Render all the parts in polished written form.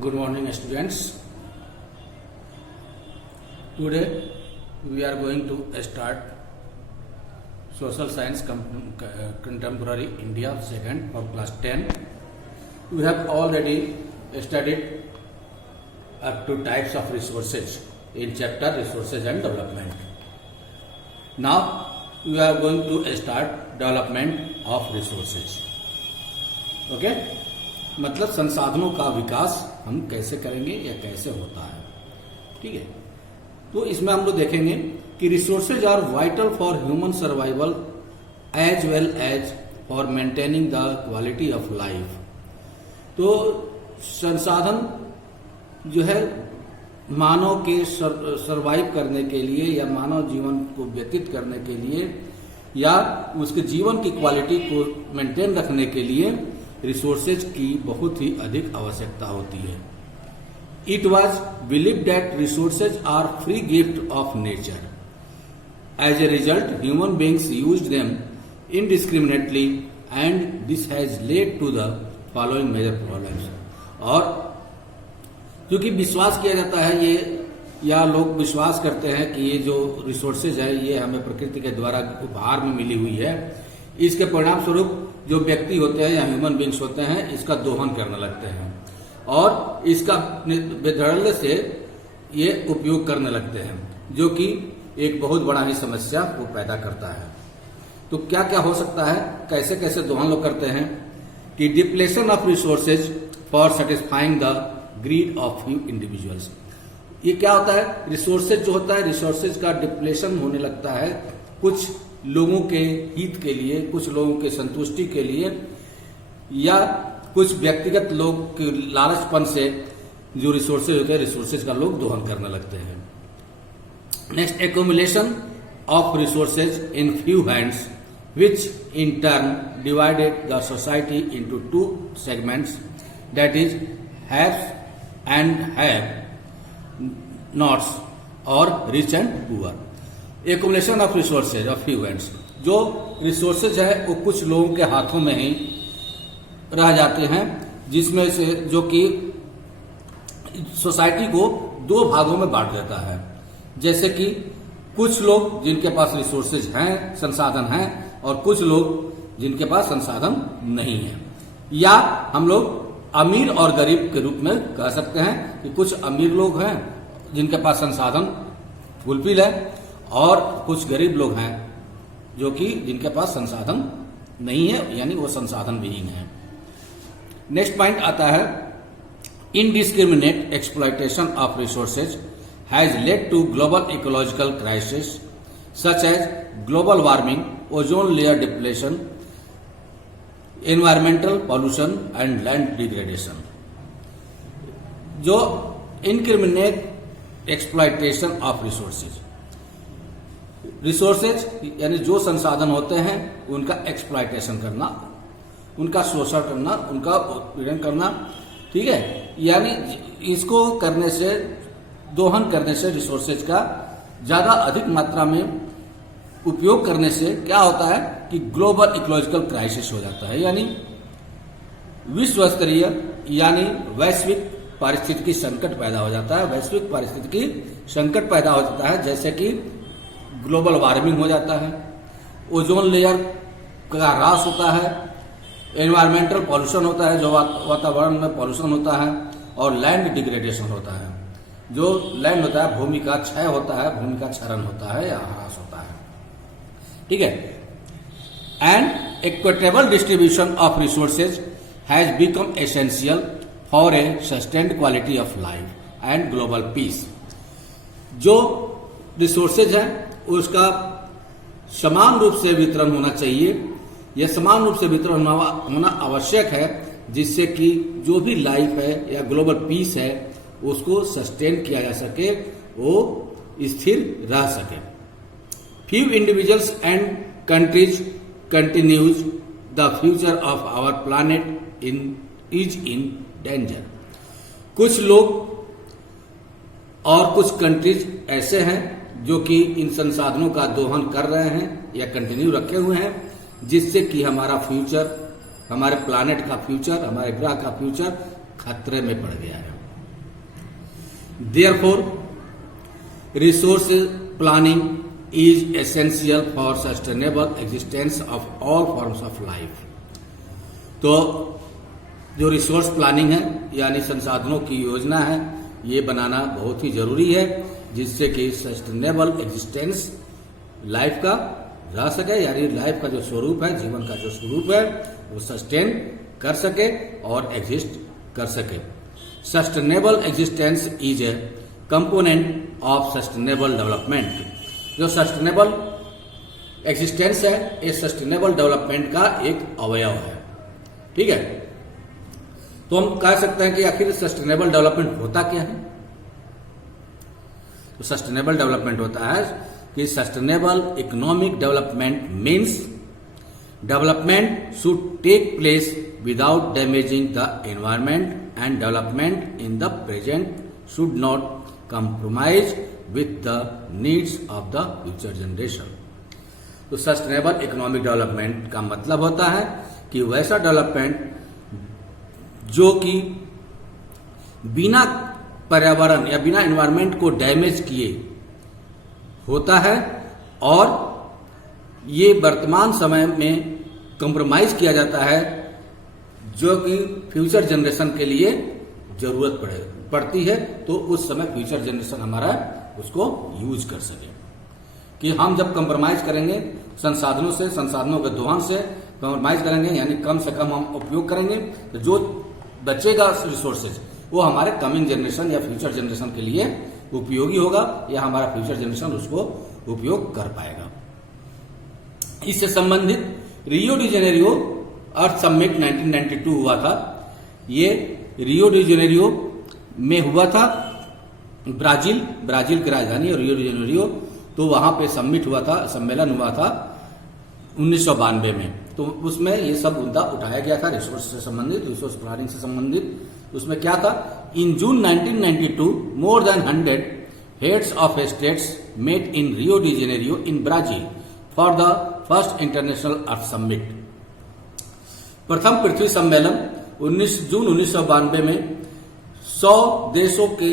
Good morning, students. Today we are going to start Social Science Contemporary India second of class 10. We have already studied up to types of resources in chapter Resources and Development. Now we are going to start development of resources. Okay? मतलब संसाधनों का विकास हम कैसे करेंगे या कैसे होता है. ठीक है, तो इसमें हम लोग देखेंगे कि resources are vital for human survival as well as for maintaining the quality of life. तो संसाधन जो है मानव के सर्वाइव करने के लिए या मानव जीवन को व्यतीत करने के लिए या उसके जीवन की क्वालिटी को मेंटेन रखने के लिए रिसोर्सेज की बहुत ही अधिक आवश्यकता होती है. It was believe that resources are free gift of nature. As a result human beings use them indiscriminately and this has led to the following major problems. और क्योंकि विश्वास किया जाता है ये या लोग विश्वास करते हैं कि ये जो रिसोर्सेज है ये हमें प्रकृति के द्वारा उपहार में मिली हुई है, इसके परिणाम स्वरूप जो व्यक्ति होते हैं या ह्यूमन बींग्स होते हैं इसका दोहन करने लगते हैं और इसका बेधड़ल्ले से ये उपयोग करने लगते हैं, जो कि एक बहुत बड़ा ही समस्या को पैदा करता है. तो क्या क्या हो सकता है, कैसे कैसे दोहन लोग करते हैं कि depletion of resources for satisfying the greed of few individuals. ये क्या होता है, रिसोर्सेज जो होता है रिसोर्सेज का डिप्लेशन होने लगता है कुछ लोगों के हित के लिए, कुछ लोगों के संतुष्टि के लिए या कुछ व्यक्तिगत लोग के लालचपन से जो रिसोर्सेज होते हैं रिसोर्सेज का लोग दोहन करने लगते हैं. Next, accumulation of resources in few hands which in turn divided the society into two segments, that is haves and have nots और rich and poor. Accumulation of resources of few hands, जो resources है वो कुछ लोगों के हाथों में ही रह जाते हैं, जिसमें से जो कि सोसाइटी को दो भागों में बांट देता है. जैसे कि कुछ लोग जिनके पास रिसोर्सेज हैं, संसाधन हैं, और कुछ लोग जिनके पास संसाधन नहीं है. या हम लोग अमीर और गरीब के रूप में कह सकते हैं कि कुछ अमीर लोग हैं जिनके पास संसाधन फुलफिल है और कुछ गरीब लोग हैं जो कि जिनके पास संसाधन नहीं है, यानी वो संसाधन विहीन है. नेक्स्ट पॉइंट आता है, indiscriminate exploitation of resources has led to global ecological crisis such as global warming, ozone layer depletion, environmental pollution and land degradation. जो इनक्रिमिनेट एक्सप्लॉयटेशन ऑफ रिसोर्सेज यानी जो संसाधन होते हैं उनका एक्सप्लॉयटेशन करना, उनका शोषण करना, उनका उत्पीड़न करना. ठीक है, यानी इसको करने से, दोहन करने से, रिसोर्सेज का ज्यादा अधिक मात्रा में उपयोग करने से क्या होता है कि ग्लोबल इकोलॉजिकल क्राइसिस हो जाता है, यानी विश्व स्तरीय यानी वैश्विक पारिस्थितिकी संकट पैदा हो जाता है. वैश्विक पारिस्थितिकी संकट पैदा हो जाता है, जैसे कि ग्लोबल वार्मिंग हो जाता है, ओजोन लेयर का ह्रास होता है, एनवायरमेंटल पॉल्यूशन होता है, जो वातावरण में पॉल्यूशन होता है, और लैंड डिग्रेडेशन होता है. जो लैंड होता है भूमि का क्षय होता है, भूमि का क्षरण होता है या ह्रास होता है. ठीक है, and equitable distribution of resources has become essential for a sustained quality of life and global piece. जो रिसोर्सेज है उसका समान रूप से वितरण होना चाहिए, यह समान रूप से वितरण होना आवश्यक है, जिससे कि जो भी लाइफ है या ग्लोबल पीस है उसको सस्टेन किया जा सके, वो स्थिर रह सके. Few individuals and countries continues the future of our planet is in danger. कुछ लोग और कुछ कंट्रीज ऐसे हैं जो कि इन संसाधनों का दोहन कर रहे हैं या कंटिन्यू रखे हुए हैं, जिससे कि हमारा फ्यूचर, हमारे प्लैनेट का फ्यूचर, हमारे ग्रह का फ्यूचर खतरे में पड़ गया है. Therefore, resource planning is essential for sustainable existence of all forms of life. तो जो रिसोर्स प्लानिंग है यानी संसाधनों की योजना है, ये बनाना बहुत ही जरूरी है जिससे कि सस्टेनेबल एग्जिस्टेंस लाइफ का रह सके, यानी लाइफ का जो स्वरूप है, जीवन का जो स्वरूप है, वो सस्टेन कर सके और एग्जिस्ट कर सके. Sustainable existence is a component of sustainable development. जो सस्टेनेबल एग्जिस्टेंस है, ये सस्टेनेबल डेवलपमेंट का एक अवयव है. ठीक है, तो हम कह सकते हैं कि आखिर सस्टेनेबल डेवलपमेंट होता क्या है. तो सस्टेनेबल डेवलपमेंट होता है कि sustainable economic development means development should take place without damaging the environment and development in the present should not compromise with the needs of the future generation. तो sustainable economic development का मतलब होता है कि वैसा डेवलपमेंट जो कि बिना पर्यावरण या बिना एनवायरमेंट को डैमेज किए होता है और ये वर्तमान समय में कंप्रोमाइज किया जाता है, जो कि फ्यूचर जनरेशन के लिए जरूरत पड़ती है, तो उस समय फ्यूचर जनरेशन हमारा उसको यूज कर सके. कि हम जब कंप्रोमाइज करेंगे संसाधनों से, संसाधनों के दोहन से कंप्रोमाइज करेंगे, यानी कम से कम हम उपयोग करेंगे, तो जो बचेगा रिसोर्सेज वो हमारे कमिंग जनरेशन या फ्यूचर जनरेशन के लिए उपयोगी होगा, या हमारा फ्यूचर जनरेशन उसको उपयोग कर पाएगा. इससे संबंधित रियो डी जेनेरियो अर्थ समिट 1992 हुआ था. ये रियो डी जेनेरियो में हुआ था, ब्राजील की राजधानी रियो डी जेनेरियो. तो वहां पे समिट हुआ था, सम्मेलन हुआ था 1992 में. तो उसमें ये सब मुद्दा उठाया गया था, रिसोर्स से संबंधित, रिसोर्स प्लानिंग से संबंधित. उसमें क्या था, in June 1992 more than 100 heads of states met in Rio de Janeiro in Brazil for the first international earth summit. प्रथम पृथ्वी सम्मेलन 19 जून 1992 में 100 देशों के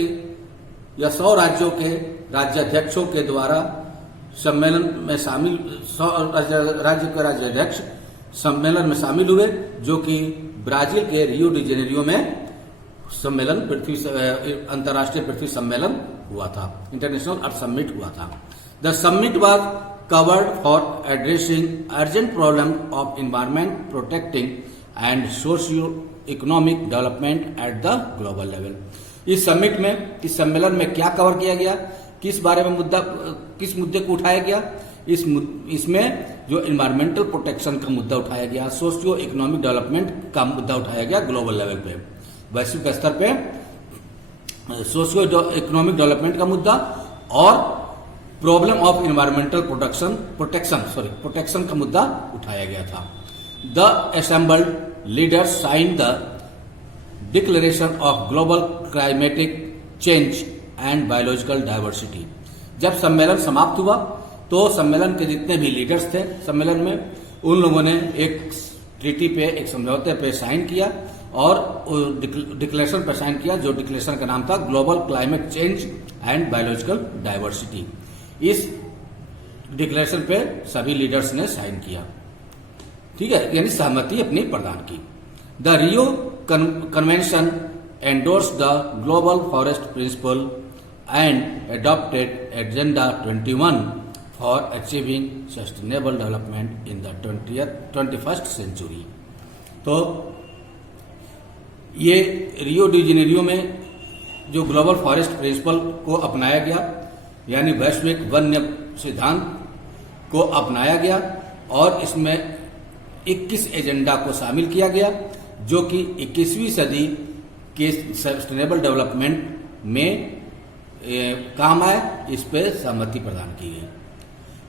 या 100 राज्यों के राज्याध्यक्षों के द्वारा सम्मेलन में शामिल, 100 राज्य के राज्याध्यक्ष सम्मेलन में शामिल हुए, जो कि ब्राजील के रियो डी जेनेरियो में सम्मेलन अंतर्राष्ट्रीय पृथ्वी सम्मेलन हुआ था, इंटरनेशनल अर्थ समिट हुआ था. The summit was covered for addressing urgent problem of environment protecting and socio economic development at the global level. इस समिट में, इस सम्मेलन में क्या कवर किया गया, किस बारे में किस मुद्दे को उठाया गया, इसमें जो एनवायरमेंटल प्रोटेक्शन का मुद्दा उठाया गया, सोशियो इकोनॉमिक डेवलपमेंट का मुद्दा उठाया गया ग्लोबल लेवल पे, वैश्विक स्तर पे सोशियो इकोनॉमिक डेवलपमेंट का मुद्दा और प्रॉब्लम ऑफ एनवायरमेंटल प्रोटेक्शन का मुद्दा उठाया गया था. The assembled leaders sign the declaration of global climatic change and biological diversity. जब सम्मेलन समाप्त हुआ तो सम्मेलन के जितने भी लीडर्स थे सम्मेलन में, उन लोगों ने एक ट्रीटी पे, एक समझौते पे साइन किया और डिक्लेरेशन पर साइन किया, जो डिक्लेरेशन का नाम था global climate change and biological diversity. इस डिक्लेरेशन पे सभी लीडर्स ने साइन किया. ठीक है, यानी सहमति अपनी प्रदान की. The Rio convention endorse the global forest principle and adopted agenda 21 for achieving sustainable development in the 21st century. तो ये रियो डी जेनेरियो में जो ग्लोबल फॉरेस्ट प्रिंसिपल को अपनाया गया, यानी वैश्विक वन्य सिद्धांत को अपनाया गया और इसमें 21 एजेंडा को शामिल किया गया, जो कि 21वीं सदी के सस्टेनेबल डेवलपमेंट में काम आए. इस पे सहमति प्रदान की गई.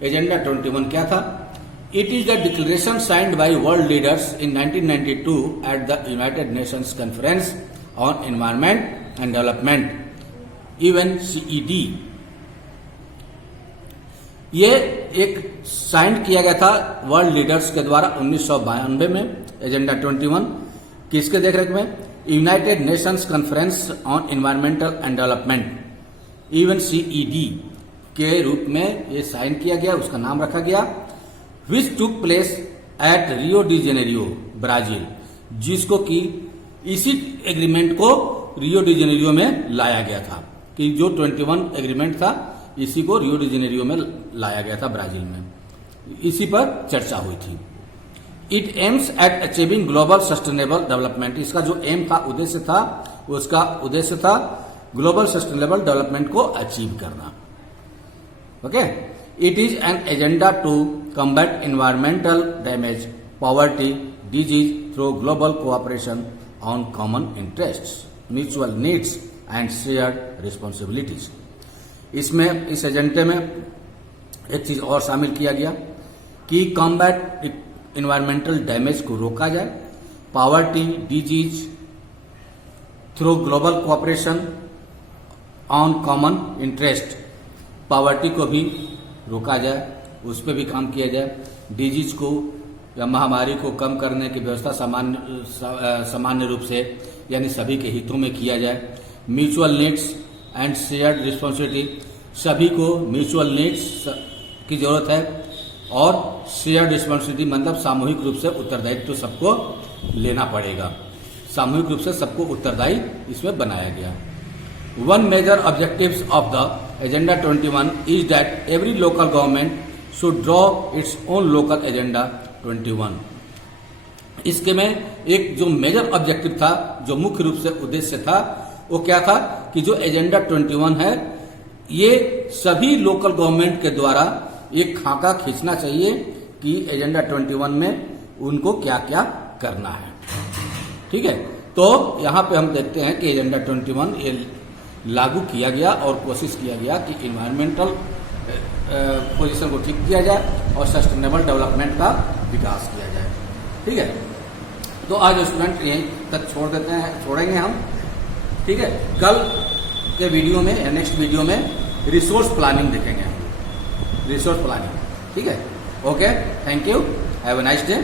एजेंडा 21 क्या था? It is the declaration signed by world leaders in 1992 at the United Nations conference on environment and development, UNCED. ये एक साइन किया गया था वर्ल्ड लीडर्स के द्वारा 1992 में. एजेंडा 21 किसके देखरेख में? United Nations conference on environmental and development, UNCED के रूप में ये साइन किया गया, उसका नाम रखा गया, which took place at Rio de Janeiro Brazil, जिसको कि इसी एग्रीमेंट को रियो डी जेनेरियो में लाया गया था, कि जो 21 एग्रीमेंट था इसी को रियो डी जेनेरियो में लाया गया था ब्राजील में, इसी पर चर्चा हुई थी। It aims at achieving global sustainable development, इसका जो एम था, उद्देश्य था, उसका उद्देश्य था ग्लोबल सस्टेनेबल डेवलपमेंट को अचीव करना। Okay, it is an agenda to combat environmental damage, poverty, disease through global cooperation on common interests, mutual needs and shared responsibilities. इसमें इस एजेंडे में एक चीज और शामिल किया गया कि कॉम्बैट एनवायरमेंटल डैमेज को रोका जाए, poverty, disease through global cooperation on common interest, poverty को भी रोका जाए, उस पर भी काम किया जाए, डिजीज को या महामारी को कम करने की व्यवस्था सामान्य रूप से यानी सभी के हितों में किया जाए, mutual needs and shared responsibility, सभी को म्यूचुअल नीड्स की जरूरत है और शेयर्ड रिस्पॉन्सिबिलिटी मतलब सामूहिक रूप से उत्तरदायित्व तो सबको लेना पड़ेगा, सामूहिक रूप से सबको उत्तरदायी इसमें बनाया गया। One major objectives of the agenda 21 is that every local government should draw its own local agenda 21। इसके में एक जो मेजर ऑब्जेक्टिव था, जो मुख्य रूप से उद्देश्य था, वो क्या था कि जो एजेंडा 21 है ये सभी लोकल गवर्नमेंट के द्वारा एक खाका खींचना चाहिए कि एजेंडा 21 में उनको क्या क्या करना है। ठीक है, तो यहां पे हम देखते हैं कि एजेंडा 21 ये लागू किया गया और कोशिश किया गया कि इन्वायरमेंटल पोजीशन को ठीक किया जाए और सस्टेनेबल डेवलपमेंट का विकास किया जाए। ठीक है, तो आज स्टूडेंट यहीं तक छोड़ेंगे हम। ठीक है, कल के वीडियो में या नेक्स्ट वीडियो में रिसोर्स प्लानिंग देखेंगे हम, रिसोर्स प्लानिंग। ठीक है, okay, thank you, have a nice day.